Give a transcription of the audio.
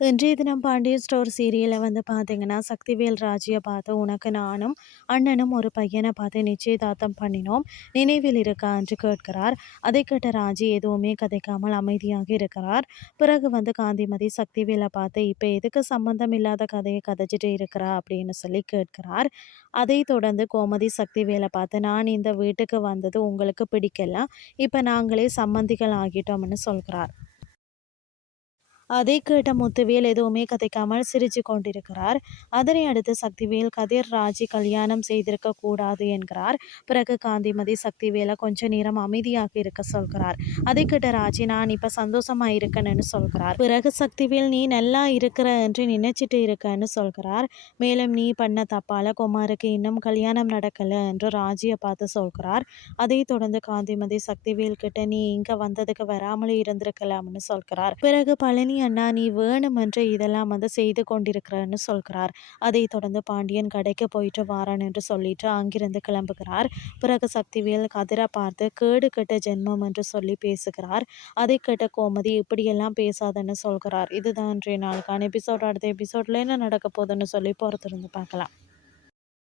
இன்றைய தினம் பாண்டிய ஸ்டோர் சீரியலில் வந்து பார்த்தீங்கன்னா சக்திவேல் ராஜியை பார்த்து உனக்கு நானும் அண்ணனும் ஒரு பையனை பார்த்து நிச்சயதார்த்தம் பண்ணினோம். நினைவில் இருக்கா என்று கேட்கிறார். அதை கேட்ட ராஜி எதுவுமே கதைக்காமல் அமைதியாக இருக்கிறார். பிறகு வந்து காந்திமதி சக்திவேலை பார்த்து இப்போ எதுக்கு சம்பந்தம் இல்லாத கதையை கதைச்சிட்டு இருக்கிறா? அப்படின்னு சொல்லி கேட்கிறார். அதை தொடர்ந்து கோமதி சக்திவேலை பார்த்து நான் இந்த வீட்டுக்கு வந்தது உங்களுக்கு பிடிக்கல. இப்போ நாங்களே சம்மந்திகள் ஆகிட்டோம்னு சொல்கிறார். அதை கேட்ட முத்துவேல் எதுவுமே கதைக்காமல் சிரிச்சு கொண்டிருக்கிறார். அதனை அடுத்து சக்திவேல் கதிர் ராஜி கல்யாணம் செய்திருக்க கூடாது என்கிறார். பிறகு காந்திமதி சக்திவேலை கொஞ்ச நேரம் அமைதியாக இருக்க சொல்கிறார். அதை கேட்ட ராஜி நான் இப்ப சந்தோஷமா இருக்கணும்னு சொல்கிறார். பிறகு சக்திவேல் நீ நல்லா இருக்கிற என்று நினைச்சிட்டு இருக்கன்னு சொல்கிறார். மேலும் நீ பண்ண தப்பால குமாருக்கு இன்னும் கல்யாணம் நடக்கல என்று ராஜியை பார்த்து சொல்கிறார். அதை தொடர்ந்து காந்திமதி சக்திவேல் கிட்ட நீ இங்க வந்ததுக்கு வராமலே இருந்திருக்கலாம்னு சொல்கிறார். பிறகு பழனி அண்ணா நீ வேணுமென்று இதெல்லாம் வந்து செய்து கொண்டிருக்கிறன்னு சொல்கிறார். அதை தொடர்ந்து பாண்டியன் கடைக்கு போயிட்டு வாரான் என்று சொல்லிட்டு அங்கிருந்து கிளம்புகிறார். பிறகு சக்திவேல் கதிரை பார்த்து கேடு கெட்ட ஜென்மம் என்று சொல்லி பேசுகிறார். அதை கேட்ட கோமதி இப்படியெல்லாம் பேசாதன்னு சொல்கிறார். இதுதான் இன்றைய நாளுக்கான எபிசோட். அடுத்த எபிசோட்ல என்ன நடக்க போகுதுன்னு சொல்லி பொறுத்திருந்து பார்க்கலாம்.